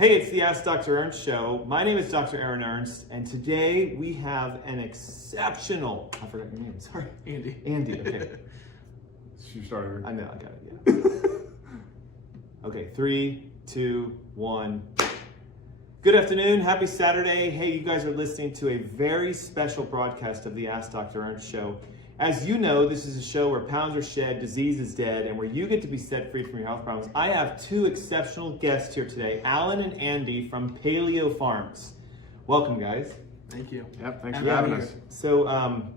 Hey, it's the Ask Dr. Ernst Show. My name is Dr. Aaron Ernst, and today we have an exceptional, I forgot your name, sorry. Andy, okay. You started. I know, I got it, yeah. Okay, 3, 2, 1. Good afternoon, happy Saturday. Hey, you guys are listening to a very special broadcast of the Ask Dr. Ernst Show. As you know, this is a show where pounds are shed, disease is dead, and where you get to be set free from your health problems. I have two exceptional guests here today, Alan and Andy from Paleo Farms. Welcome, guys. Thank you. Yep, thanks for having us. So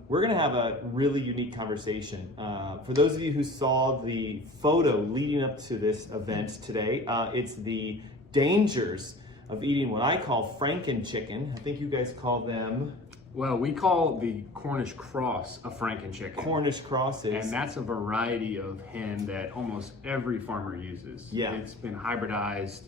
we're going to have a really unique conversation. For those of you who saw the photo leading up to this event today, it's the dangers of eating what I call Franken chicken. I think you guys call them... Well, we call the Cornish cross a Franken chicken. Cornish crosses. And that's a variety of hen that almost every farmer uses. Yeah. It's been hybridized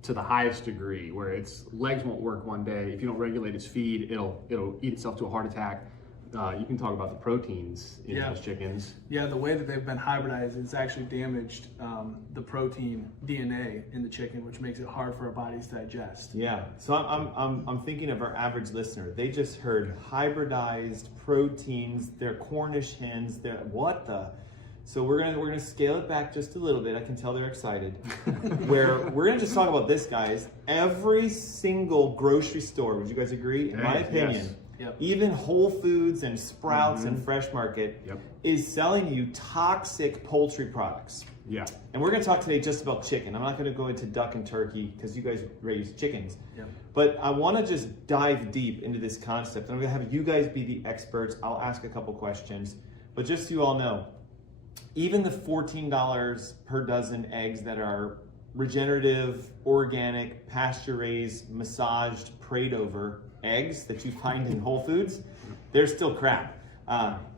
to the highest degree, where its legs won't work one day. If you don't regulate its feed, it'll eat itself to a heart attack. You can talk about the proteins in those chickens. Yeah, the way that they've been hybridized, it's actually damaged the protein DNA in the chicken, which makes it hard for our bodies to digest. Yeah, so I'm thinking of our average listener. They just heard hybridized proteins. They're Cornish hens. They're what the? So we're gonna scale it back just a little bit. I can tell they're excited. Where we're gonna just talk about this, guys. Every single grocery store, would you guys agree? In my opinion. Yes. Yep. Even Whole Foods and Sprouts and Fresh Market is selling you toxic poultry products. Yeah. And we're going to talk today just about chicken. I'm not going to go into duck and turkey because you guys raise chickens. Yep. But I want to just dive deep into this concept. I'm going to have you guys be the experts. I'll ask a couple questions. But just so you all know, even the $14 per dozen eggs that are regenerative, organic, pasture-raised, massaged, prayed over eggs that you find in Whole Foods, they're still crap.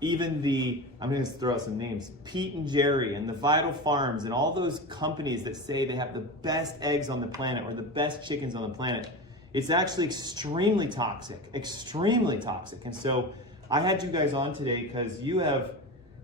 Even the, I'm going to throw out some names, Pete and Jerry and the Vital Farms and all those companies that say they have the best eggs on the planet or the best chickens on the planet, it's actually extremely toxic. And so I had you guys on today because you have,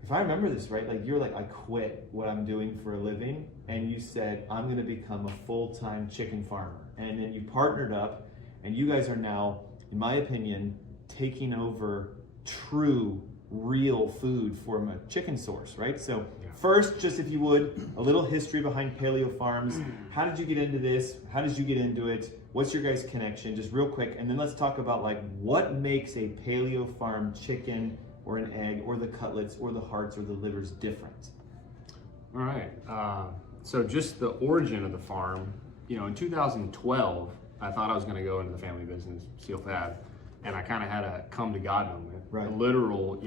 if I remember this right, like you're like, I quit what I'm doing for a living, and you said, I'm going to become a full-time chicken farmer. And then you partnered up, and you guys are now, in my opinion, taking over true, real food from a chicken source, right? So first, just if you would, a little history behind Paleo Farms. How did you get into this? How did you get into it? What's your guys' connection? Just real quick, and then let's talk about like what makes a Paleo Farm chicken or an egg or the cutlets or the hearts or the livers different. All right. So just the origin of the farm, in 2012, I thought I was going to go into the family business, steel fab, and I kind of had a come to God moment, a literal,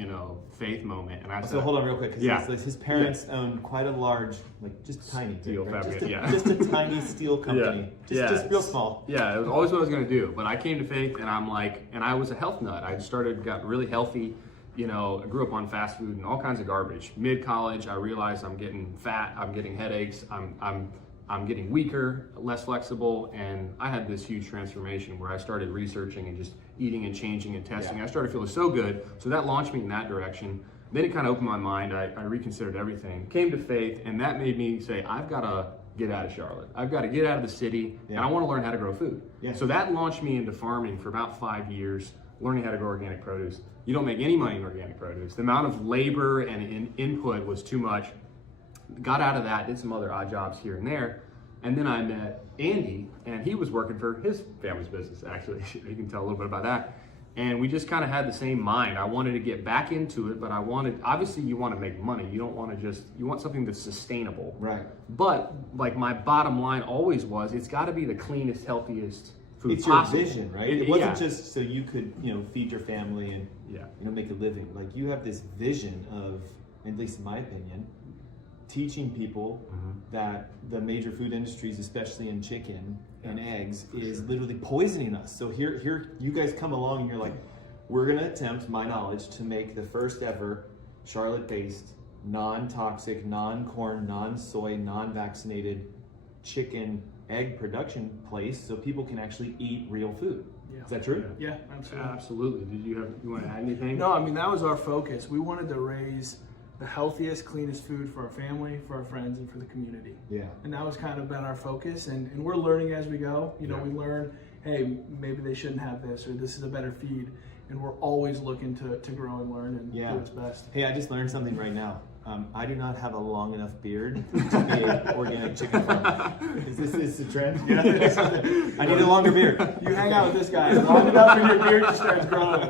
faith moment. And I said, hold on real quick, because his parents own quite a large, like just tiny steel fabric, just a tiny steel company, just real small. Yeah, it was always what I was going to do. But I came to faith, and I'm like, and I was a health nut. I got really healthy. I grew up on fast food and all kinds of garbage. Mid-college, I realized I'm getting fat, I'm getting headaches, I'm getting weaker, less flexible, and I had this huge transformation where I started researching and just eating and changing and testing. I started feeling so good, so that launched me in that direction. Then it kind of opened my mind. I reconsidered everything, came to faith, and that made me say, I've got to get out of Charlotte. I've got to get out of the city, and I want to learn how to grow food. So that launched me into farming for about 5 years, learning how to grow organic produce. You don't make any money in organic produce. The amount of labor and input was too much. Got out of that, did some other odd jobs here and there. And then I met Andy, and he was working for his family's business, actually. You can tell a little bit about that. And we just kind of had the same mind. I wanted to get back into it, but obviously you want to make money. You don't want to you want something that's sustainable. Right. But like my bottom line always was, it's got to be the cleanest, healthiest food it's possible. Your vision, right? It wasn't just so you could, feed your family and make a living. Like you have this vision of, at least in my opinion, teaching people that the major food industries, especially in chicken and eggs, is literally poisoning us. So here you guys come along and you're like, we're gonna attempt, my knowledge, to make the first ever Charlotte-based, non-toxic, non-corn, non-soy, non-vaccinated chicken egg production place so people can actually eat real food. Is that true? Yeah, absolutely. Absolutely. You want to add anything? No, I mean, that was our focus. We wanted to raise the healthiest, cleanest food for our family, for our friends, and for the community. Yeah. And that was kind of been our focus, and we're learning as we go. You know, we learn, hey, maybe they shouldn't have this, or this is a better feed, and we're always looking to grow and learn and do what's best. Hey, I just learned something right now. I do not have a long enough beard to be an organic chicken farmer. Is this the trend? Yeah. I need a longer beard. You hang out with this guy long enough and your beard just starts growing.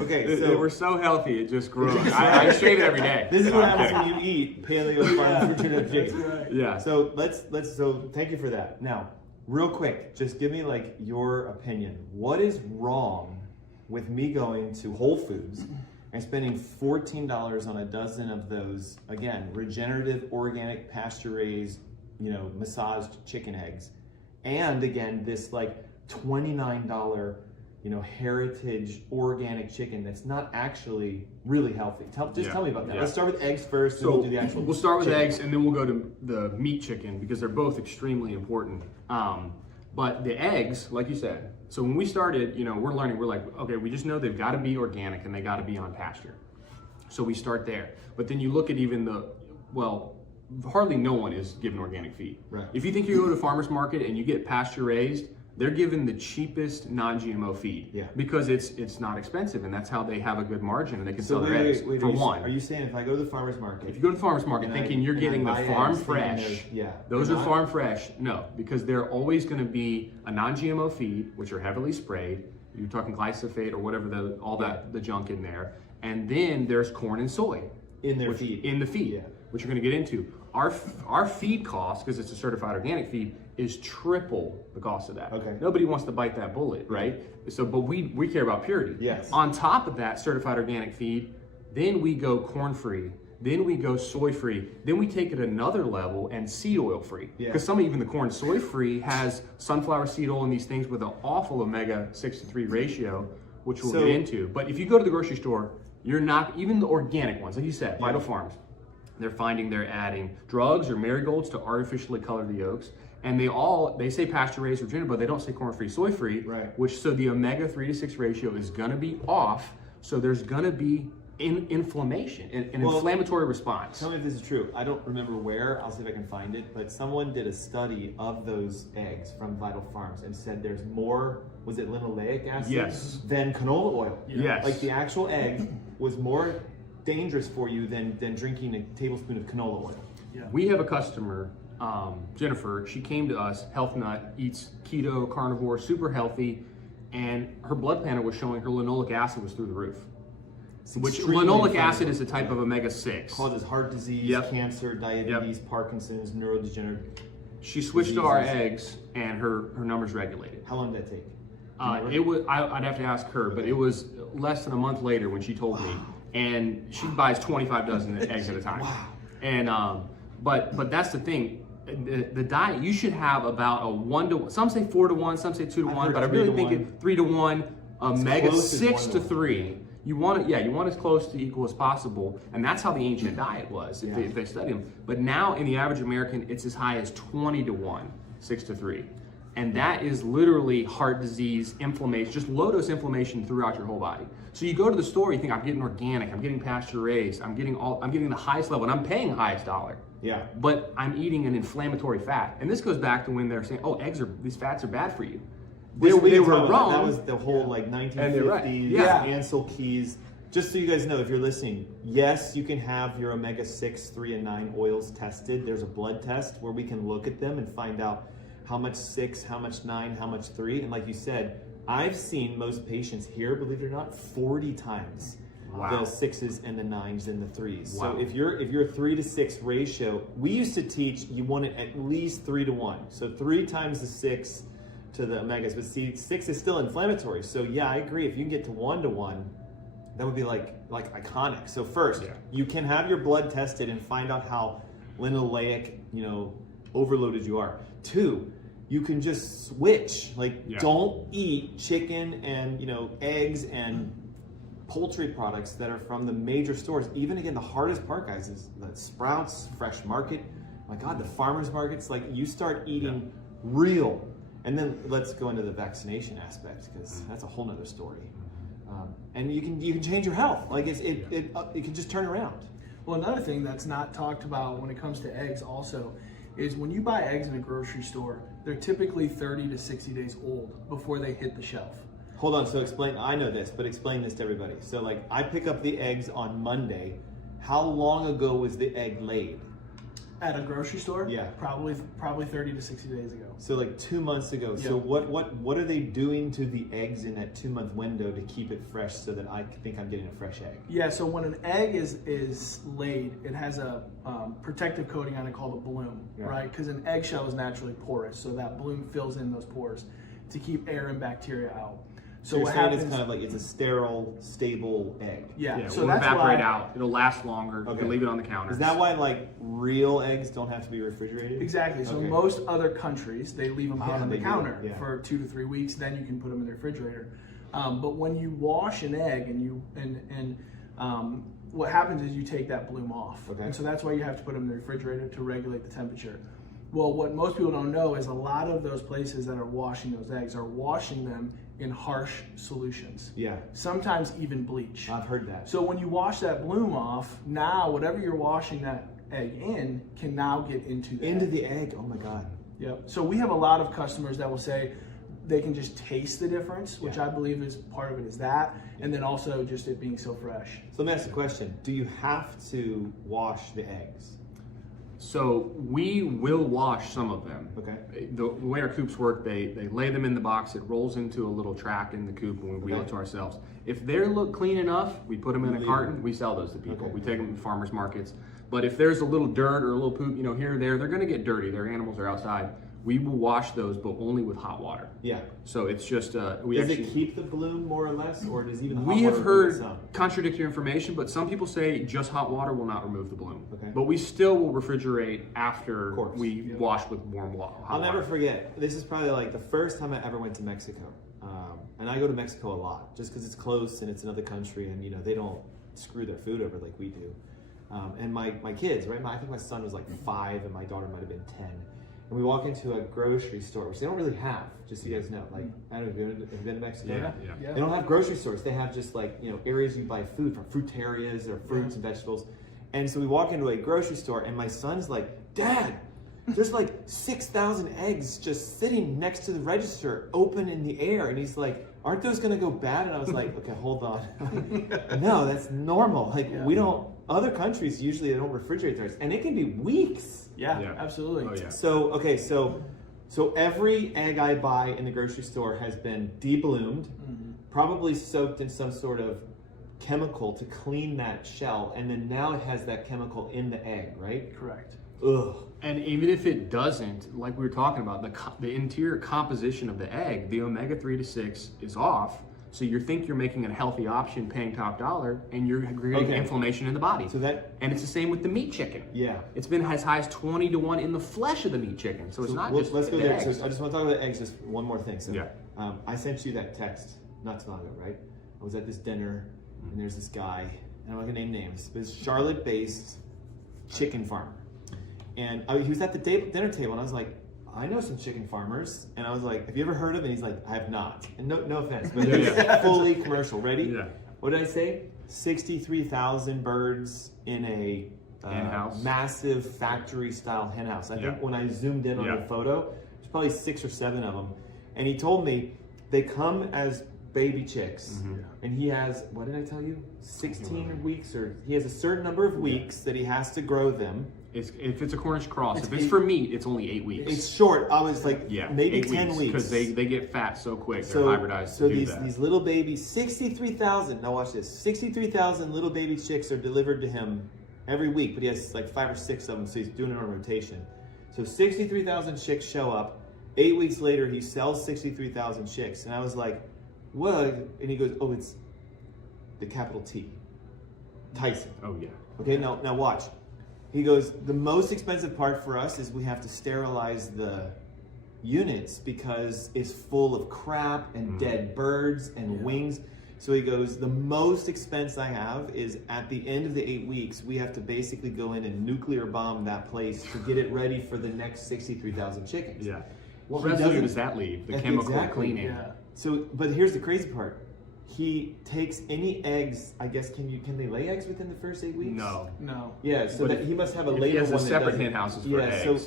Okay, so we're so healthy, it just grows. I shave it every day. this is what happens when you eat paleo farm regenerative chicken. That's right. Yeah. So so thank you for that. Now, real quick, just give me like your opinion. What is wrong with me going to Whole Foods and spending $14 on a dozen of those, again, regenerative, organic, pasture-raised, massaged chicken eggs, and again, this like $29, heritage organic chicken that's not actually really healthy? Tell me about that. Yeah. Let's start with eggs first, So and we'll do the actual. we'll start with chicken. eggs, and then we'll go to the meat chicken because they're both extremely important. But the eggs, like you said, so when we started, we're learning. We're like, okay, we just know they've got to be organic and they got to be on pasture. So we start there. But then you look at even hardly no one is given organic feed. Right. If you think you go to a farmer's market and you get pasture raised, they're given the cheapest non-GMO feed. Yeah. Because it's not expensive, and that's how they have a good margin and they can sell their wait, eggs for are one. you saying if I go to the farmer's market? If you go to the farmer's market And thinking you're and getting the buy farm eggs, thinking fresh, those they're are not? farm fresh. No, because they're always going to be a non-GMO feed, which are heavily sprayed. You're talking glyphosate or whatever the junk in there, and then there's corn and soy in their feed. in the feed, Yeah. which you're going to get into. Our feed cost, because it's a certified organic feed, is triple the cost of that. Okay. Nobody wants to bite that bullet, right? So, but we care about purity. Yes. On top of that certified organic feed, then we go corn free, then we go soy free, then we take it another level and seed oil free. Yeah. Because even the corn soy free has sunflower seed oil and these things with an awful omega 6-to-3 ratio, which we'll get into. But if you go to the grocery store, you're not, even the organic ones, like you said, Vital Farms, they're finding they're adding drugs or marigolds to artificially color the yolks. And they say pasture raised or regenerative, but they don't say corn free, soy free, right? So the omega 3-to-6 ratio is going to be off. So there's going to be inflammation, an inflammatory response. Tell me if this is true. I don't remember where. I'll see if I can find it. But someone did a study of those eggs from Vital Farms and said there's more, was it linoleic acid? Than canola oil. Yes. Like the actual egg was more dangerous for you than drinking a tablespoon of canola oil. Yeah. We have a customer, Jennifer. She came to us, health nut, eats keto, carnivore, super healthy, and her blood panel was showing her linoleic acid was through the roof. Which linoleic acid is a type of omega 6. Causes heart disease, cancer, diabetes, Parkinson's, neurodegenerative. She switched to our eggs, and her numbers regulated. How long did that take? I'd have to ask her, but it was less than a month later when she told me. And she buys 25 dozen eggs at a time. Wow. And but that's the thing. The diet, you should have about a 1-to-1. Some say 4-to-1, some say 2-to-1, but I really think it 3-to-1, omega 6-to-3. You want as close to equal as possible, and that's how the ancient diet was if they study them. But now in the average American, it's as high as 20-to-1, 6-to-3. And that is literally heart disease, inflammation, just low dose inflammation throughout your whole body. So you go to the store, you think I'm getting organic, I'm getting pasture raised, I'm getting the highest level, and I'm paying the highest dollar. Yeah. But I'm eating an inflammatory fat. And this goes back to when they're saying, oh, these fats are bad for you. They were wrong. That was the whole 1950s, Ansel Keys. Just so you guys know, if you're listening, yes, you can have your omega 6, 3, and 9 oils tested. There's a blood test where we can look at them and find out how much 6, how much 9, how much 3. And like you said, I've seen most patients here, believe it or not, 40 times the 6s and the 9s and the 3s. Wow. So if you're 3-to-6 ratio, we used to teach you want it at least 3-to-1. So 3 times the 6 to the omegas, but see, 6 is still inflammatory. So yeah, I agree. If you can get to 1-to-1, that would be like iconic. So first, you can have your blood tested and find out how linoleic, overloaded you are. 2, you can just switch. Don't eat chicken and eggs and poultry products that are from the major stores. Even again, the hardest part, guys, is the Sprouts, Fresh Market. My God, the farmers markets. Like you start eating real. And then let's go into the vaccination aspect because that's a whole nother story. And you can change your health. Like it can just turn around. Well, another thing that's not talked about when it comes to eggs also is when you buy eggs in a grocery store, they're typically 30 to 60 days old before they hit the shelf. Hold on, so explain, I know this, but explain this to everybody. So like, I pick up the eggs on Monday. How long ago was the egg laid? At a grocery store? Yeah. Probably 30 to 60 days ago. So like 2 months ago. Yeah. So what are they doing to the eggs in that 2-month window to keep it fresh so that I think I'm getting a fresh egg? Yeah, so when an egg is laid, it has a protective coating on it called a bloom, Yeah. right? Because an eggshell is naturally porous, so that bloom fills in those pores to keep air and bacteria out. So you're saying it's kind of like it's a sterile, stable egg. Yeah, Yeah, so it'll that's evaporate why, out. It'll last longer. You Okay. can leave it on the counter. Is that why like real eggs don't have to be refrigerated? Exactly. So Okay. most other countries, they leave them out Yeah, on the they do. counter Yeah. for 2 to 3 weeks. Then you can put them in the refrigerator. But when you wash an egg what happens is you take that bloom off. Okay. And so that's why you have to put them in the refrigerator to regulate the temperature. Well, what most people don't know is a lot of those places that are washing those eggs are washing them in harsh solutions. Yeah, Sometimes even bleach. I've heard that. So when you wash that bloom off, now whatever you're washing that egg in can now get into the egg. the egg. Oh my God. Yep. So we have a lot of customers that will say they can just taste the difference, which Yeah. I believe is part of it is that, and then also just it being so fresh. So let me ask a question. Do you have to wash the eggs? So we will wash some of them. Okay. The way our coops work, they lay them in the box. It rolls into a little track in the coop and we wheel it to ourselves. If they look clean enough, we put them in a carton. We sell those to people. Okay. We take them to farmers markets. But if there's a little dirt or a little poop, here or there, they're going to get dirty. Their animals are outside. We will wash those, but only with hot water. Yeah. So it's just Does it keep the bloom more or less, or does even hot we have water heard remove some? contradictory information, but some people say just hot water will not remove the bloom. Okay. But we still will refrigerate after Of course. we wash with warm water. I'll never forget. This is probably like the first time I ever went to Mexico, and I go to Mexico a lot just because it's close and it's another country, and they don't screw their food over like we do. And my kids, right? I think my son was like 5, and my daughter might have been 10. And we walk into a grocery store, which they don't really have, just so you guys know. Like, I don't know, have you been to Mexico? Yeah. They don't have grocery stores. They have just like, areas you buy food from, fruitarias or fruits and vegetables. And so we walk into a grocery store, and my son's like, Dad, there's like 6,000 eggs just sitting next to the register, open in the air. And he's like, aren't those gonna go bad? And I was like, okay, hold on. No, that's normal. Like, we don't, other countries usually they don't refrigerate theirs, and it can be weeks. Yeah, absolutely. Oh, yeah. So, okay, so every egg I buy in the grocery store has been debloomed, probably soaked in some sort of chemical to clean that shell, and then now it has that chemical in the egg, right? Correct. Ugh. And even if it doesn't, like we were talking about, the interior composition of the egg, the omega-3 to 6 is off. So you think you're making a healthy option, paying top dollar, and you're creating inflammation in the body. So that, and it's the same with the meat chicken. yeah. It's been as high as 20 to 1 in the flesh of the meat chicken. So it's not just let's go the there. eggs. So I just want to talk about eggs. Just one more thing. So, Yeah. I sent you that text not too long ago, right? I was at this dinner, and there's this guy, and I'm not gonna name names, but it's Charlotte-based chicken farmer, and he was at the dinner table, and I was like, I know some chicken farmers, and I was like, have you ever heard of him? And he's like, I have not. And no offense, but it's fully commercial. Ready? Yeah. What did I say? 63,000 birds in a Hen house. massive factory-style hen house. I think when I zoomed in on the photo, there's probably 6 or 7 of them. And he told me they come as baby chicks. And he has, what did I tell you? 16 weeks, or he has a certain number of weeks that he has to grow them. If it's a Cornish cross, if it's for meat, it's only 8 weeks. It's short. I was like, maybe 10 weeks. Because they get fat so quick. They're So, hybridized so to do these that. these little babies, 63,000. Now watch this. 63,000 little baby chicks are delivered to him every week, but he has like 5 or 6 of them, so he's doing it on rotation. So 63,000 chicks show up. 8 weeks later, he sells 63,000 chicks, and I was like, what? And he goes, oh, it's the capital T, Tyson. Oh yeah. Okay, now watch. He goes, the most expensive part for us is we have to sterilize the units because it's full of crap and dead birds and wings. So he goes, the most expense I have is at the end of the 8 weeks, we have to basically go in and nuclear bomb that place to get it ready for the next 63,000 chickens. Yeah. What He residue doesn't- does that leave? The That's chemical exactly, cleaning. Yeah. So, but here's the crazy part. he takes any eggs. I guess can they lay eggs within the first 8 weeks? No. Yeah, so that he must have a If later he has one a that separate doesn't. hen houses for eggs.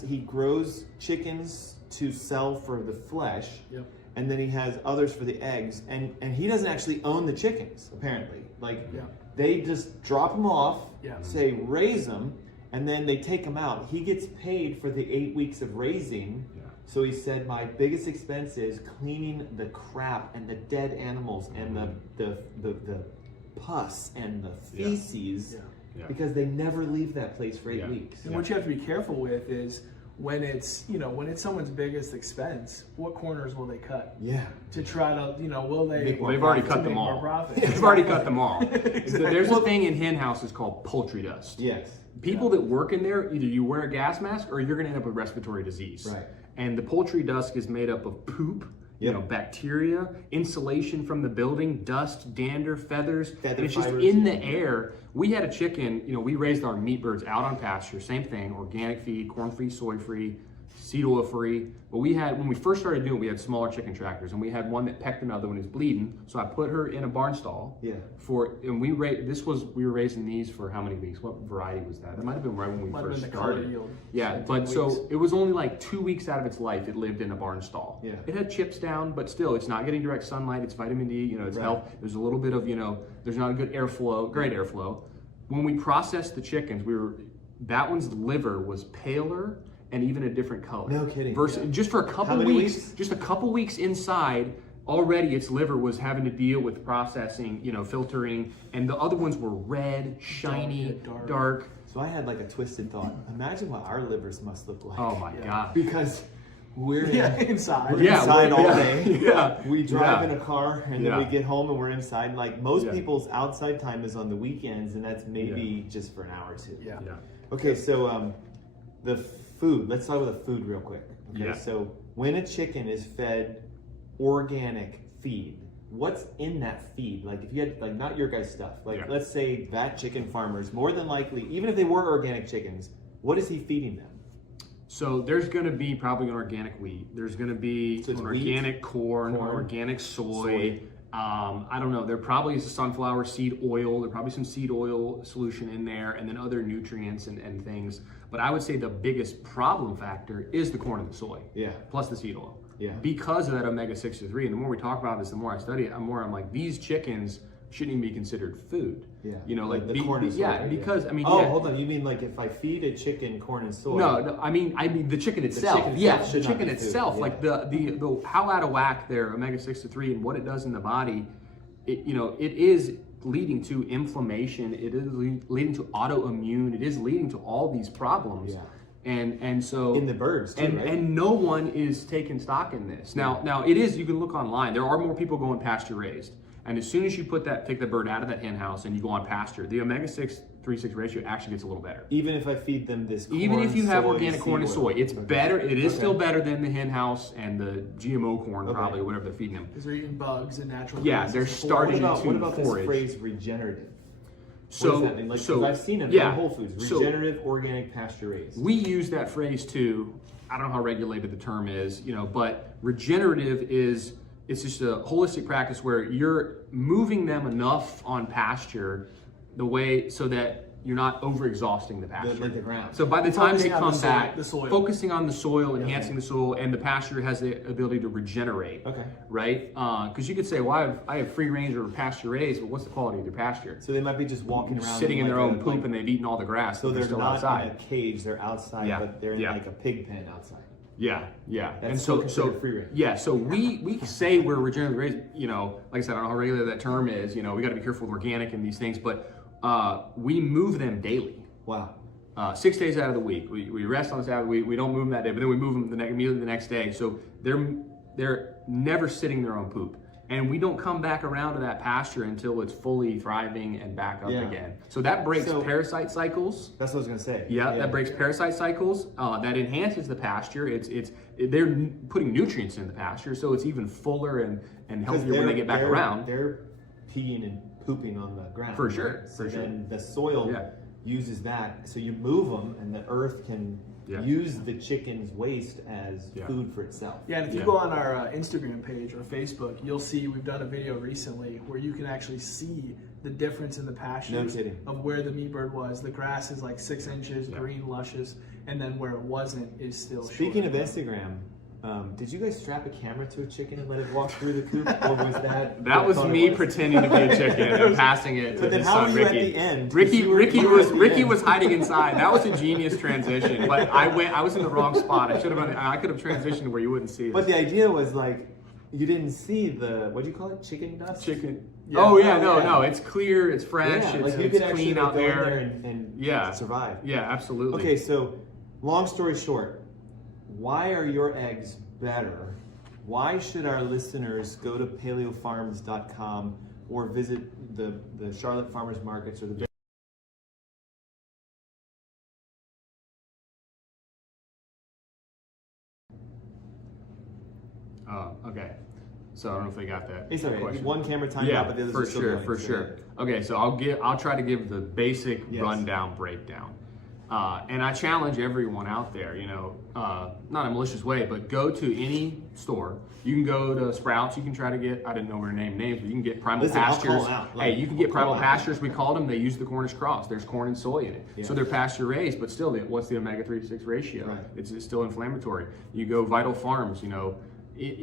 So he grows chickens to sell for the flesh. Yep. And then he has others for the eggs, and he doesn't actually own the chickens, apparently. Like, they just drop them off, say raise them, and then they take them out. He gets paid for the 8 weeks of raising. So he said, my biggest expense is cleaning the crap and the dead animals and the pus and the feces, because they never leave that place for 8 weeks. And what you have to be careful with is, when it's someone's biggest expense, what corners will they cut? Yeah. To try to, will they? Well, they've already cut them all. They've already cut them all. There's a thing in hen houses called poultry dust. Yes. People that work in there, either you wear a gas mask or you're going to end up with respiratory disease. Right. And the poultry dust is made up of poop, bacteria, insulation from the building, dust, dander, feathers. And it's just in the air. We had a chicken, we raised our meat birds out on pasture, same thing, organic feed, corn-free, soy-free, seed oil-free. But when we first started doing it, we had smaller chicken tractors, and we had one that pecked another one, is bleeding. So I put her in a barn stall. Yeah. We were raising these for how many weeks? What variety was that? That might have been right when we first started. Yeah, but so it was only like 2 weeks out of its life it lived in a barn stall. Yeah. It had chips down, but still, it's not getting direct sunlight. It's vitamin D. It's health. There's a little bit of there's not a good airflow, great airflow. When we processed the chickens, that one's liver was paler and even a different color. No kidding. Just for a couple weeks, just a couple weeks inside, already its liver was having to deal with processing, filtering, and the other ones were red, shiny, dark. So I had like a twisted thought. Imagine what our livers must look like. Oh my God. Because we're inside. We're inside all day. Yeah. We drive in a car and then we get home and we're inside. Like most people's outside time is on the weekends, and that's maybe just for an hour or two. Yeah. Okay, so the food. Let's talk about the food real quick. Okay, Yeah. so when a chicken is fed organic feed, what's in that feed? Like if you had not your guys' stuff. Like let's say that chicken farmer's more than likely, even if they were organic chickens, what is he feeding them? So there's going to be probably an organic wheat. There's going to be an organic corn, organic soy. I don't know. There probably is a sunflower seed oil. There probably some seed oil solution in there, and then other nutrients and things. But I would say the biggest problem factor is the corn and the soy. Yeah. Plus the seed oil. Yeah. Because of that omega-6 to 3. And the more we talk about this, the more I study it, I'm like, these chickens shouldn't even be considered food. Yeah. Like the corn and soy. Yeah, because I mean. Oh, hold on. You mean like if I feed a chicken corn and soy? No. I mean the chicken itself. The chicken itself. Yeah. Like the how out of whack their omega-6 to 3 and what it does in the body. It is leading to inflammation. It is leading to autoimmune. It is leading to all these problems. Yeah. And so in the birds too, right? And no one is taking stock in this. Now it is. You can look online. There are more people going pasture raised. And as soon as you take the bird out of that hen house and you go on pasture, the omega-6 3-6 ratio actually gets a little better. Even if I feed them this corn, even if you have soy, organic corn and soy, it's better. It is still better than the hen house and the GMO corn, probably, whatever they're feeding them. Because they're eating bugs and natural. Yeah, they're starting to What about forage. this phrase regenerative? So, what does that mean? Like, 'cause I've seen them in Whole Foods. Regenerative, organic, pasture-raised. We use that phrase too. I don't know how regulated the term is, but regenerative it's just a holistic practice where you're moving them enough on pasture the way so that you're not overexhausting the pasture. Like the ground. So by the time they Focusing on come the soil, back, the soil. focusing on the soil, enhancing the soil, and the pasture has the ability to regenerate. Okay. Right? Because you could say, well, I have free range or pasture raised, but what's the quality of their pasture? So they might be just walking around, sitting in their own poop, like, and they've eaten all the grass. so they're still not outside. in a cage. They're outside, but they're in like a pig pen outside. Yeah. That's And still so considered free range. yeah, so we say we're regenerative raised, like I said, I don't know how regular that term is, we got to be careful with organic and these things, but we move them daily. Wow. 6 days out of the week. We rest on the Sabbath. We don't move them that day, but then we move them immediately the next day. So they're never sitting their own poop. And we don't come back around to that pasture until it's fully thriving and back up again. So that breaks parasite cycles. That's what I was gonna say. Yeah, that breaks parasite cycles. That enhances the pasture. They're putting nutrients in the pasture, so it's even fuller and healthier when they get back around. They're peeing and pooping on the ground. For sure. So then the soil, uses that. So you move them, and the earth can use the chicken's waste as food for itself. Yeah, and if you go on our Instagram page or Facebook, you'll see we've done a video recently where you can actually see the difference in the pastures of where the meat bird was. The grass is like 6 inches, green, luscious, and then where it wasn't is still Speaking short. of Instagram, did you guys strap a camera to a chicken and let it walk through the coop, or was that? That was me pretending to be a chicken and passing it to his son Ricky. At the end? Ricky was hiding inside. That was a genius transition, but I was in the wrong spot. I could have transitioned where you wouldn't see it. But the idea was like, you didn't see the, what do you call it? Chicken dust? Chicken. Yeah. Oh yeah, no, it's clear, it's fresh, it's clean out there, and survive. Yeah, absolutely. Okay, so long story short, why are your eggs better? Why should our listeners go to paleofarms.com or visit the Charlotte Farmers Markets or the Okay. So I don't know if they got that. It's okay. Question. One camera time out, but the others for sure. Okay, so I'll try to give the basic rundown breakdown. And I challenge everyone out there, not in a malicious way, but go to any store. You can go to Sprouts. You can try to get, I didn't know her names, but you can get Primal Pastures. You can get Primal Pastures. We called them. They use the Cornish cross. There's corn and soy in it. Yeah. So they're pasture raised, but still, what's the omega-3 to 6 ratio? Right. It's still inflammatory. You go Vital Farms, you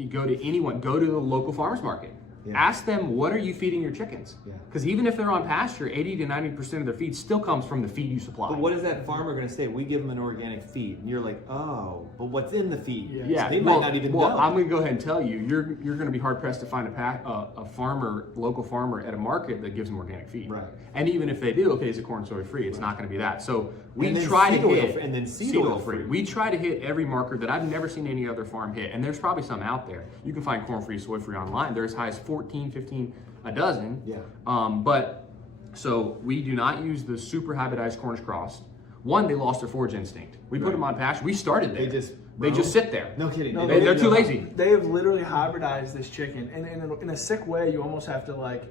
go to anyone, go to the local farmers market. Yeah. Ask them, what are you feeding your chickens? Because even if they're on pasture, 80 to 90% of their feed still comes from the feed you supply. But what is that farmer going to say? We give them an organic feed. And you're like, oh, but what's in the feed? Yeah. They might not even know. I'm going to go ahead and tell you, you're going to be hard-pressed to find a farmer, local farmer at a market that gives them organic feed. Right. And even if they do, okay, is it corn soy free? It's not going to be that. So we try to hit, and then seed oil free. We try to hit every marker that I've never seen any other farm hit. And there's probably some out there. You can find corn free, soy free online. They're as high as 14, 15 a dozen. Yeah. But so we do not use the super hybridized Cornish cross. One, they lost their forage instinct. We put them on pasture. We started there. They just sit there. No kidding. No, they're too lazy. They have literally hybridized this chicken, and in a sick way, you almost have to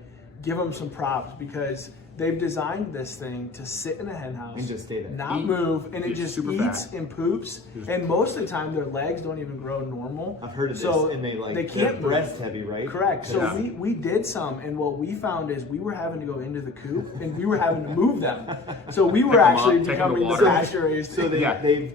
give them some props because they've designed this thing to sit in a hen house and just stay there, not move, and it just eats and poops. And most of the time, their legs don't even grow normal. I've heard of this, and they can't breast heavy, right? Correct. So we did some, and what we found is we were having to go into the coop, and we were having to move them. So we were actually becoming the pasture-raised. So they've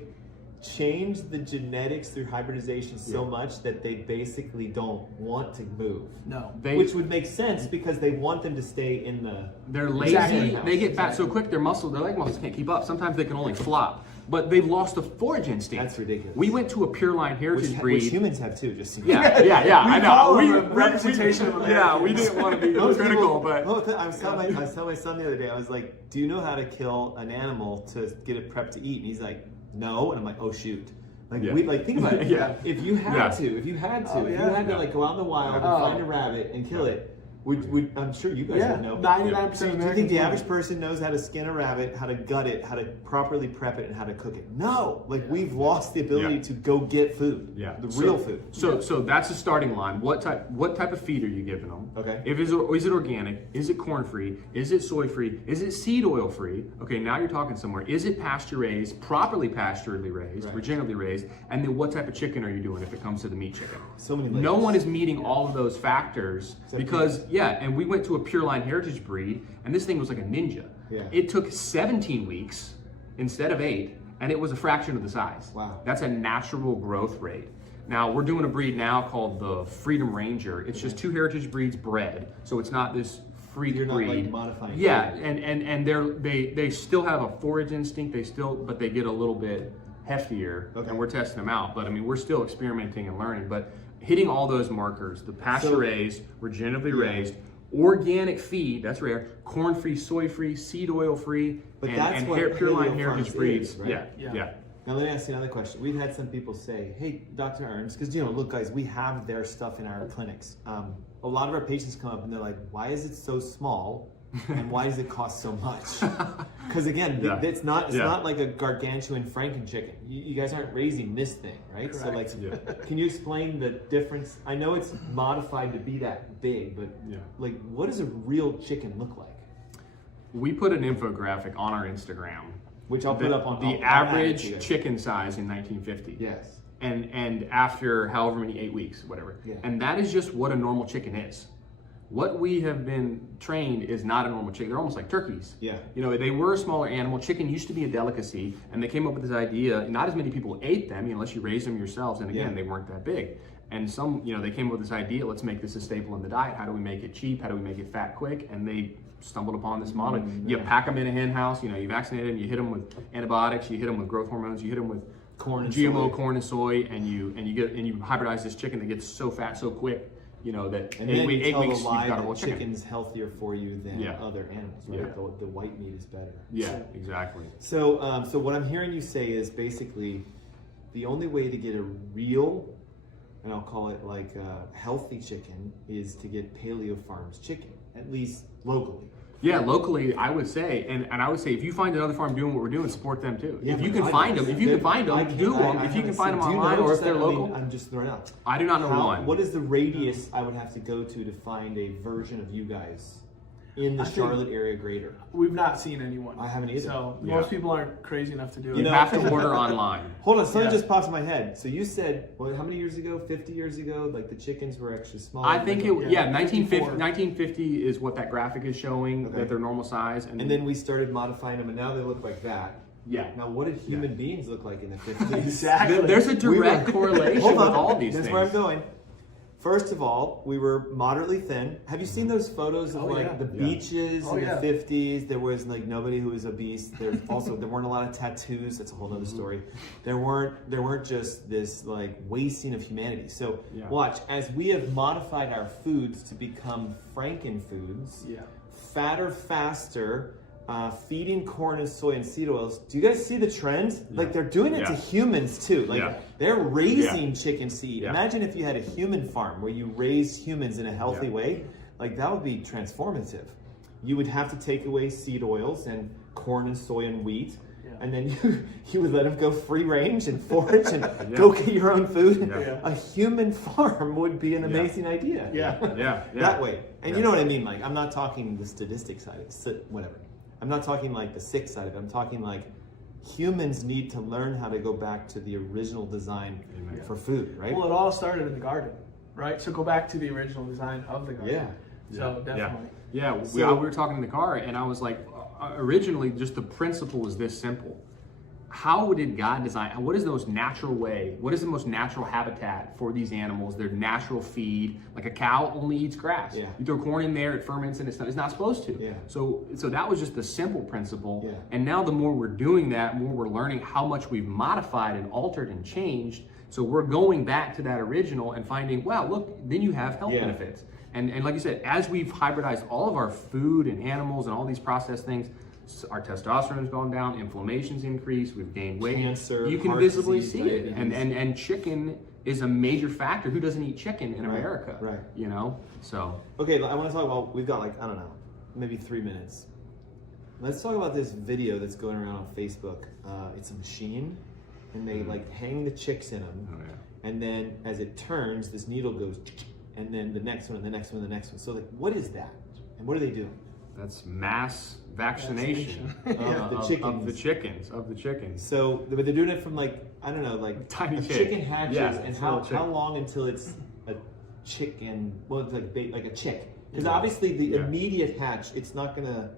changed the genetics through hybridization so much that they basically don't want to move. No. Which would make sense because they want them to stay in the... They're lazy. They get fat so quick, their leg muscles can't keep up. Sometimes they can only flop. But they've lost the forage instinct. That's ridiculous. We went to a pure line heritage breed. Which humans have too, just so you know. I know. We representation of Americans. We didn't want to be critical, but... I was telling my son the other day, I was like, do you know how to kill an animal to get it prepped to eat? And he's like, no, and I'm like, oh shoot. Think about it. If you had to go out in the wild and find a rabbit and kill it, I'm sure you guys would know. 99% Do you think the average person knows how to skin a rabbit, how to gut it, how to properly prep it, and how to cook it? No, we've lost the ability to go get food. Yeah, real food. So that's a starting line. What type of feed are you giving them? Okay. Is it organic? Is it corn free? Is it soy free? Is it seed oil free? Okay, now you're talking somewhere. Is it pasture raised, properly pasturally raised, regeneratively raised? And then what type of chicken are you doing if it comes to the meat chicken? So many layers. No one is meeting all of those factors because and we went to a pure line heritage breed, and this thing was like a ninja. Yeah. It took 17 weeks instead of 8, and it was a fraction of the size. Wow. That's a natural growth rate. Now, we're doing a breed now called the Freedom Ranger. It's just 2 heritage breeds bred, so it's not this freak breed. You're not modifying. Yeah, and they still have a forage instinct, but they get a little bit heftier, and we're testing them out. But I mean, we're still experimenting and learning, but hitting all those markers, the pasture-raised, regeneratively raised, organic feed, that's rare, corn-free, soy-free, seed oil-free, and pure line heritage breeds. Right? Yeah. Now let me ask you another question. We've had some people say, hey, Dr. Ernst, because look guys, we have their stuff in our clinics. A lot of our patients come up and they're like, why is it so small? And why does it cost so much? Because again, it's not like a gargantuan Franken chicken. You guys aren't raising this thing, right? Correct. So can you explain the difference? I know it's modified to be that big, but what does a real chicken look like? We put an infographic on our Instagram, which I'll put up on the average chicken size in 1950. Yes. And after however many 8 weeks, whatever. Yeah. And that is just what a normal chicken is. What we have been trained is not a normal chicken. They're almost like turkeys. Yeah. You know, they were a smaller animal. Chicken used to be a delicacy, and they came up with this idea. Not as many people ate them, unless you raised them yourselves. And again, they weren't that big. And some, you know, they came up with this idea. Let's make this a staple in the diet. How do we make it cheap? How do we make it fat quick? And they stumbled upon this model. You pack them in a hen house. You know, you vaccinate them. You hit them with antibiotics. You hit them with growth hormones. You hit them with corn and GMO soy. corn and soy, and you hybridize this chicken that gets so fat so quick. You know that and 8 weeks you've got a that whole chicken. chicken's healthier for you than other animals, right? Yeah. The white meat is better. Yeah, exactly. So, so what I'm hearing you say is basically the only way to get a real, and I'll call it like a healthy chicken, is to get Paleo Farms chicken, at least locally. Yeah, locally, I would say, and I would say, if you find another farm doing what we're doing, support them too. Yeah, if you can find them, do them. If you can find them online, or if they're local. I'm just throwing out. I do not know one. What is the radius I would have to go to find a version of you guys in the Charlotte area greater? We've not seen anyone. I haven't either. So most people aren't crazy enough to do it. You have to order online. Hold on, something just popped in my head. So you said, well, how many years ago? 50 years ago, like the chickens were extra small. I think 1950 is what that graphic is showing, that they're normal size. And then we started modifying them, and now they look like that. Yeah. Now, what did human beings look like in the 50s? Exactly. There's a direct correlation with all these things. That's where I'm going. First of all, we were moderately thin. Have you seen those photos of the beaches in the 50s? There was like nobody who was obese. There weren't a lot of tattoos. That's a whole other story. There weren't just this like wasting of humanity. So watch, as we have modified our foods to become frankenfoods, fatter, faster, feeding corn and soy and seed oils. Do you guys see the trend? Like they're doing it to humans too. Like they're raising chickens to eat. Imagine if you had a human farm where you raise humans in a healthy way. Like that would be transformative. You would have to take away seed oils and corn and soy and wheat. And then you would let them go free range and forage and go get your own food. A human farm would be an amazing idea. That way. And you know what I mean? Like I'm not talking the statistic side. It's whatever. I'm not talking like the sick side of it. I'm talking like humans need to learn how to go back to the original design for food, right? Well, it all started in the garden, right? So go back to the original design of the garden. So definitely. We were talking in the car, and I was like, originally, just the principle is this simple. How did God design? What is the most natural way? What is the most natural habitat for these animals? Their natural feed. Like a cow only eats grass. You throw corn in there, it ferments, and it's not supposed to. So that was just the simple principle. And now the more we're doing that, more we're learning how much we've modified and altered and changed. So we're going back to that original and finding, wow, look, then you have health benefits. And like you said, as we've hybridized all of our food and animals and all these processed things, our testosterone's gone down, inflammation's increased, we've gained weight. Cancer, you can visibly see it. And chicken is a major factor. Who doesn't eat chicken in America? Right. You know? So. Okay, I want to talk about, we've got like, I don't know, maybe 3 minutes. Let's talk about this video that's going around on Facebook. It's a machine, and they like hang the chicks in them. And then as it turns, this needle goes, and then the next one, and the next one, and the next one. So like, what is that? And what are they doing? That's mass vaccination of the chickens. So, but they're doing it from like, I don't know, like tiny chicken hatches, and how long until it's a chicken? Well, it's like a chick, because obviously the immediate hatch, it's not gonna.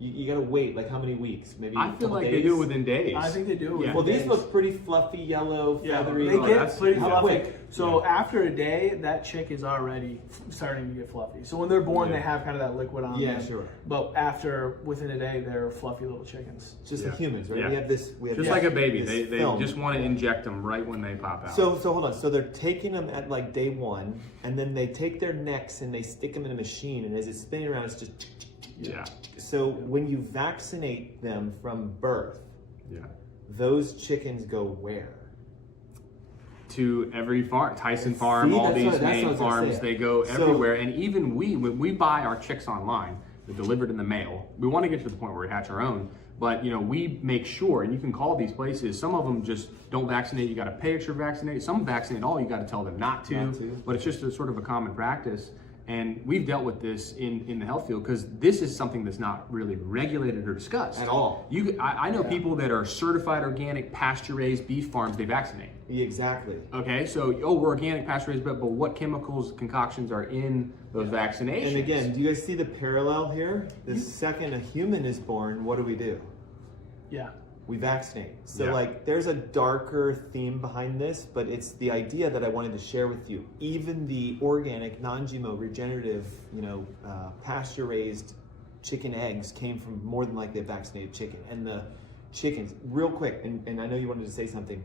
You gotta wait like how many weeks? Maybe I feel like days? they do it within days. I think they do. Well, these look pretty fluffy, yellow, feathery. They get pretty fluffy. Quick. So after a day, that chick is already starting to get fluffy. So when they're born, they have kind of that liquid on them. Sure. But within a day, they're fluffy little chickens. Just like humans, right? We have this. Just like a baby. They just want to inject them right when they pop out. So hold on. So they're taking them at like day 1, and then they take their necks and they stick them in a machine, and as it's spinning around, it's just. So when you vaccinate them from birth, those chickens go where? To every farm, Tyson Farm, all these main farms, they go everywhere. And even when we buy our chicks online, they're delivered in the mail. We want to get to the point where we hatch our own, but we make sure, and you can call these places. Some of them just don't vaccinate. You got to pay extra vaccinate. Some vaccinate all. You got to tell them not to. But it's just a sort of a common practice. And we've dealt with this in the health field because this is something that's not really regulated or discussed. At all. I know people that are certified organic pasture-raised beef farms, they vaccinate. Exactly. Okay, so, we're organic pasture-raised, but what chemicals, concoctions are in those vaccinations? And again, do you guys see the parallel here? The second a human is born, what do? Yeah. We vaccinate. So like there's a darker theme behind this, but it's the idea that I wanted to share with you. Even the organic, non-GMO, regenerative, pasture-raised chicken eggs came from more than likely a vaccinated chicken. And the chickens, real quick, and I know you wanted to say something.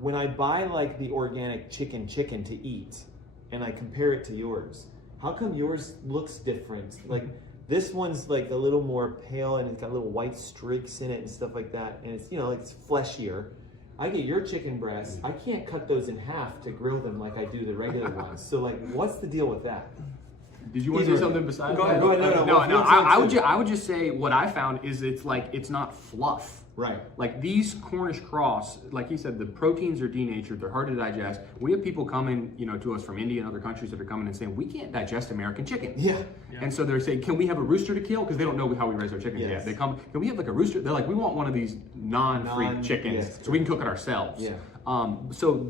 When I buy like the organic chicken to eat, and I compare it to yours, how come yours looks different? Like this one's like a little more pale and it's got little white streaks in it and stuff like that. And it's, it's fleshier. I get your chicken breasts. I can't cut those in half to grill them like I do the regular ones. So like, what's the deal with that? Did you want to say something besides that? Go ahead. No. I would just say what I found is it's not fluff. Right. Like these Cornish cross, like you said, the proteins are denatured, they're hard to digest. We have people coming, to us from India and other countries that are coming and saying, we can't digest American chicken. Yeah. And so they're saying, can we have a rooster to kill? Because they don't know how we raise our chickens yet. They come, can we have like a rooster? They're like, we want one of these non-freak chickens so we can cook it ourselves. Yeah. So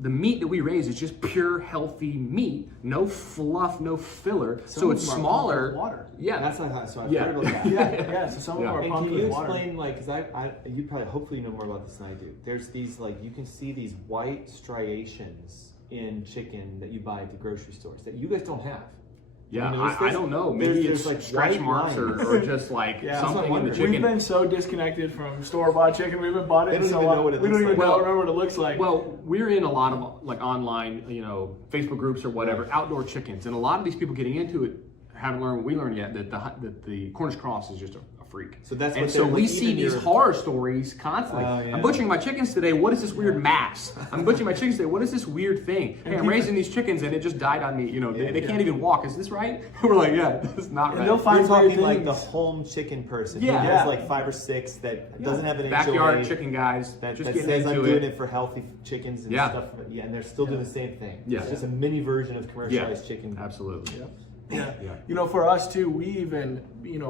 the meat that we raise is just pure healthy meat, no fluff, no filler. So it's smaller. Water. Yeah, that's like that. So I've heard about that. Yeah. So some of them are And pumped can you with water. explain, like, because you probably, hopefully you know more about this than I do. There's these, like, you can see these white striations in chicken that you buy at the grocery stores that you guys don't have. Yeah, I don't know. Maybe it's like stretch marks or just like something in the chicken. We've been so disconnected from store-bought chicken. We haven't bought it. They don't even know what it looks like. We don't even remember what it looks like. Well, we're in a lot of like online, Facebook groups or whatever, outdoor chickens, and a lot of these people getting into it haven't learned what we learned yet, that the Cornish cross is just a freak. So that's and what so we like, see these horror stories constantly. I'm butchering my chickens today. What is this weird mass? I'm butchering my chickens today. What is this weird thing? Hey, I'm raising these chickens and it just died on me. They can't even walk. Is this right? We're like, yeah, this is not right. They'll find You're talking weird like things. the home chicken person. Yeah. Who has like 5 or 6 that doesn't have an backyard HOA, chicken guys that just says getting I'm into doing it. it for healthy chickens and stuff. Yeah, and they're still doing the same thing. Yeah. It's just a mini version of commercialized chicken. Absolutely. Yeah. For us too, we even,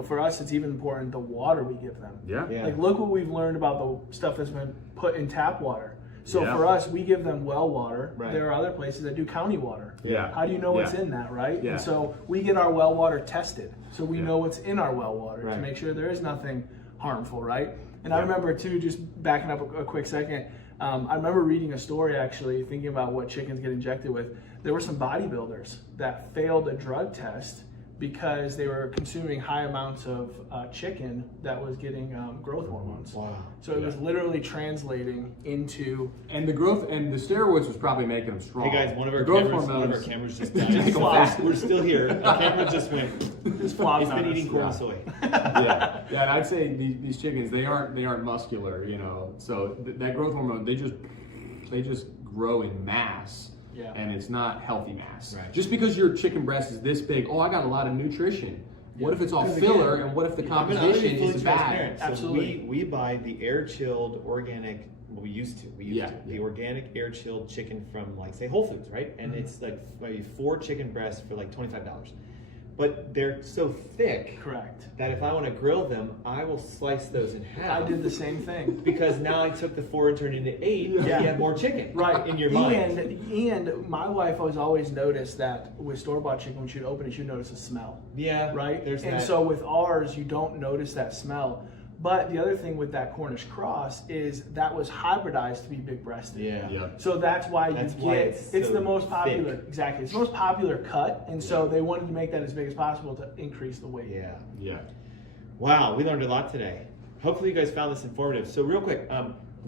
for us it's even important the water we give them. Yeah. Like look what we've learned about the stuff that's been put in tap water. So for us, we give them well water. Right. There are other places that do county water. Yeah. How do you know what's in that, right? Yeah. And so we get our well water tested. So we know what's in our well water to make sure there is nothing harmful, right? And I remember too, just backing up a quick second, I remember reading a story actually, thinking about what chickens get injected with. There were some bodybuilders that failed a drug test because they were consuming high amounts of chicken that was getting growth hormones. Wow. So it was literally translating into... And the growth and the steroids was probably making them strong. Hey guys, one of our cameras just Make died. them fast. We're still here. The camera just went. Just flopped It's been on us. eating corn soy. Yeah, and I'd say these chickens they aren't muscular, So that growth hormone they just grow in mass. Yeah. And it's not healthy mass. Right. Just because your chicken breast is this big, I got a lot of nutrition. What if it's all Because filler, again, and what if the I'll be composition fully is bad? transparent. So Absolutely. we buy the air-chilled organic. Well, we used to. The organic air-chilled chicken from like say Whole Foods, right? And it's like maybe 4 chicken breasts for like $25. But they're so thick Correct. that if I want to grill them, I will slice those in half. I did the same thing. Because now I took the 4 and turned it into 8. Yeah. You have more chicken, Right. in your mind. And my wife has always noticed that with store-bought chicken, when she'd open it, she'd notice a smell. Yeah, Right? There's and that. so with ours, you don't notice that smell. But the other thing with that Cornish cross is that was hybridized to be big-breasted. Yeah. So that's why That's you why get it's so the most popular. thick. Exactly. It's the most popular cut, and so they wanted to make that as big as possible to increase the weight. Yeah. Yeah. Wow, we learned a lot today. Hopefully you guys found this informative. So real quick,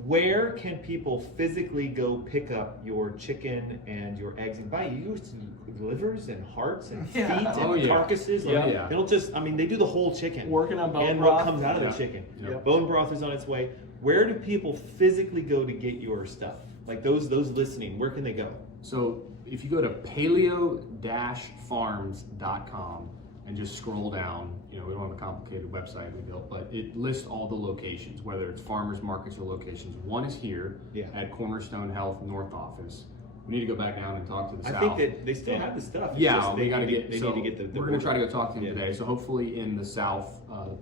where can people physically go pick up your chicken and your eggs and buy? You use livers and hearts and feet and carcasses. Like, they don't just, they do the whole chicken. Working on bone and broth. what comes out of the chicken. Yeah. Bone broth is on its way. Where do people physically go to get your stuff? Like those listening, where can they go? So if you go to paleo-farms.com and just scroll down, we don't have a complicated website we built, but it lists all the locations, whether it's farmers markets or locations. One is here at Cornerstone Health North Office. We need to go back down and talk to the I South. think that they still have the stuff. It's Yeah, just we got to get. They so need to get the we're going to try to go talk to him Yeah. today. So hopefully in the South, the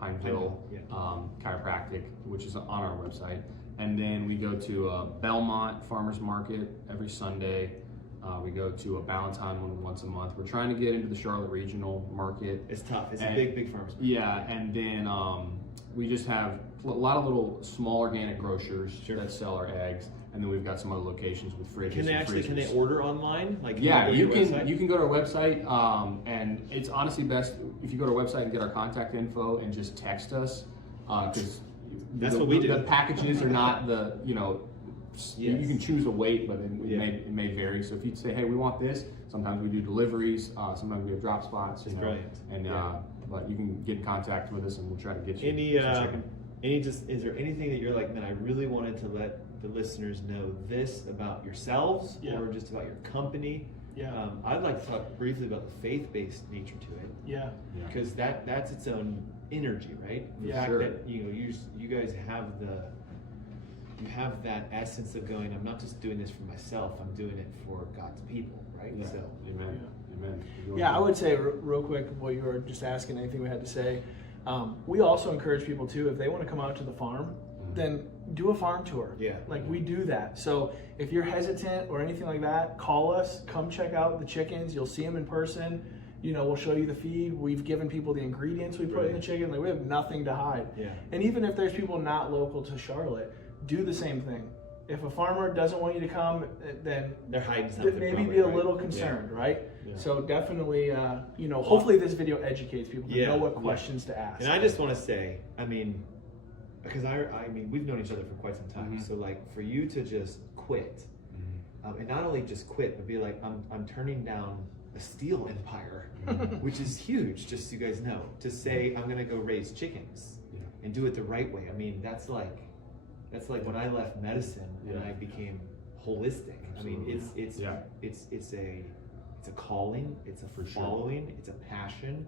Pineville Yeah. Chiropractic, which is on our website, and then we go to Belmont Farmers Market every Sunday. We go to a Ballantyne one once a month. We're trying to get into the Charlotte Regional Market. It's tough. It's And- a big farmers market. Yeah, and then we just have a lot of little small organic grocers Sure. that sell our eggs, and then we've got some other locations with fridges. Can they and actually freezers. order online? Like can Yeah, go to you your can website? you can go to our website, and it's honestly best if you go to our website and get our contact info and just text us, because That's what we do. The packages are not the you Yes. can choose a weight, but Yeah. it may vary. So if you say, hey, we want this, sometimes we do deliveries, sometimes we have drop spots. It's brilliant. And Yeah. but you can get in contact with us, and we'll try to get you Any some chicken. is there anything that you're like, man, I really wanted to let the listeners know this about yourselves Yeah. or just about your company? Yeah. I'd like to talk briefly about the faith-based nature to it, Yeah. Yeah. because that's its own energy, right? The Yeah. fact Sure. that you guys have that essence of going, I'm not just doing this for myself, I'm doing it for God's people, right? Yeah. So Amen. Amen. Yeah, I would say real quick, what you were just asking, anything we had to say. We also encourage people too, if they want to come out to the farm, then do a farm tour. Yeah. Like we do that. So if you're hesitant or anything like that, call us, come check out the chickens. You'll see them in person. We'll show you the feed. We've given people the ingredients we put in the chicken. Like we have nothing to hide. Yeah. And even if there's people not local to Charlotte, do the same thing. If a farmer doesn't want you to come, then they're hiding something. maybe probably, be a right? little concerned, right? Yeah. So definitely, hopefully this video educates people to Yeah. know what questions to ask. And I just want to say, because we've known each other for quite some time. Mhm. So like for you to just quit, and not only just quit, but be like, I'm turning down a steel empire, which is huge. Just so you guys know, to say I'm gonna go raise chickens Yeah. and do it the right way. That's like when I left medicine and Yeah. I became holistic. Absolutely. It's Yeah. it's a calling, it's a For sure. following, it's a passion.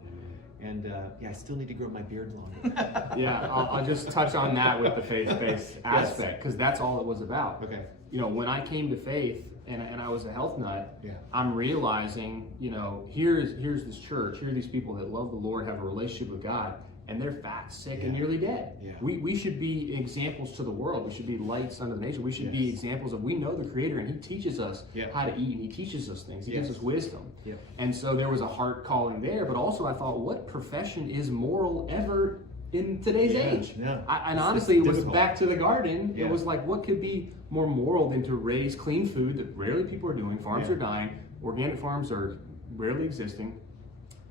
And I still need to grow my beard longer. Yeah, I'll just touch on that with the faith-based aspect, because that's all it was about. Okay. When I came to faith and I was a health nut, Yeah. I'm realizing, here's this church, here are these people that love the Lord, have a relationship with God, and they're fat, sick, and Yeah. nearly dead. Yeah. We should be examples to the world. We should be lights unto the nation. We should be Yes. examples of, we know the Creator, and He teaches us Yeah. how to eat, and He teaches us things. He gives Yes. us wisdom. Yeah. And so there was a heart calling there, but also I thought, what profession is moral ever in today's Yeah, age? yeah. And It's honestly, it was difficult. back to the garden. Yeah. It was like, what could be more moral than to raise clean food that rarely people are doing? Farms Yeah. are dying. Organic farms are rarely existing.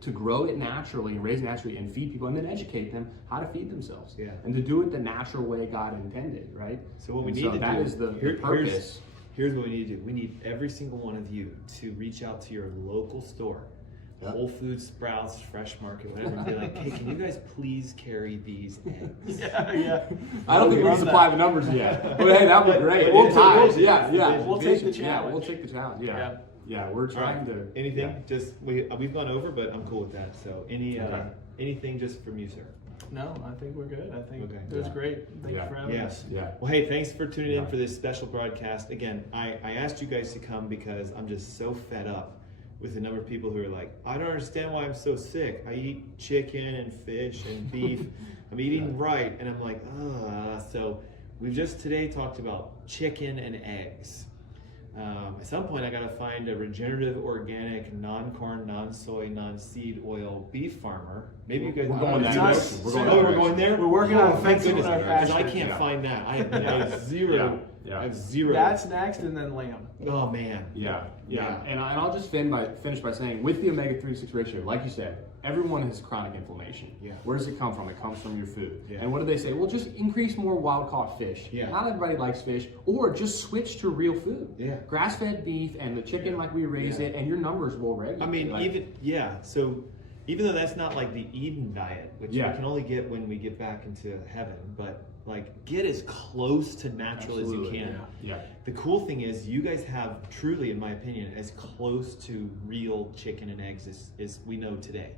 To grow it naturally and raise it naturally and feed people and then educate them how to feed themselves. Yeah. And to do it the natural way God intended, right? So what we And need so to that do is the here's purpose. what we need to do. We need every single one of you to reach out to your local store, Yeah. Whole Foods, Sprouts, Fresh Market, whatever, and be like, hey, can you guys please carry these eggs? yeah. I don't think we love can supply that. the numbers yet. But hey, that would be great. But We'll it's take a it. vision. Yeah, It's a yeah. vision. We'll take the Yeah, challenge. we'll take the challenge. Yeah. Yeah. Yeah, we're trying to. Anything? Yeah. Just we've gone over, but I'm cool with that. So anything just from you, sir? No, I think we're good. I think Okay. it was Yeah. great. Thank Yeah. you for having Yeah. us. Yeah. Well, hey, thanks for tuning in Yeah. for this special broadcast. Again, I asked you guys to come because I'm just so fed up with the number of people who are like, I don't understand why I'm so sick. I eat chicken and fish and beef. I'm eating right. And I'm like, So we've just today talked about chicken and eggs. At some point, I got to find a regenerative, organic, non-corn, non-soy, non-seed oil beef farmer. Maybe you guys. We're going that Nice. direction. We're going So that we're direction. going there. We're working on thank fencing goodness, with our because I pasture. can't Yeah. find that. I have zero. Yeah. I have zero. That's next, and then lamb. Oh man. Yeah. Yeah. And I'll just finish by saying, with the omega-3/6 ratio, like you said, everyone has chronic inflammation. Yeah. Where does it come from? It comes from your food. Yeah. And what do they say? Well, just increase more wild-caught fish. Yeah. Not everybody likes fish. Or just switch to real food. Yeah. Grass-fed beef and the chicken like we raise Yeah. it, and your numbers will regulate. I mean, so even though that's not like the Eden diet, which Yeah. we can only get when we get back into heaven, but like get as close to natural as you Absolutely. can. Yeah. The cool thing is you guys have truly, in my opinion, as close to real chicken and eggs as we know today.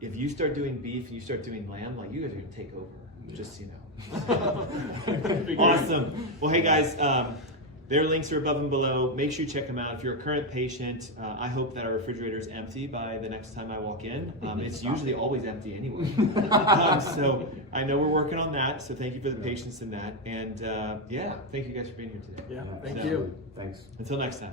If you start doing beef and you start doing lamb, like you guys are gonna take over, just so you know. Awesome. Well, hey guys, Their links are above and below. Make sure you check them out. If you're a current patient, I hope that our refrigerator is empty by the next time I walk in. It's usually always empty anyway. So I know we're working on that. So thank you for the patience in that. And yeah, thank you guys for being here today. Yeah, thank So, you. Thanks. Until next time.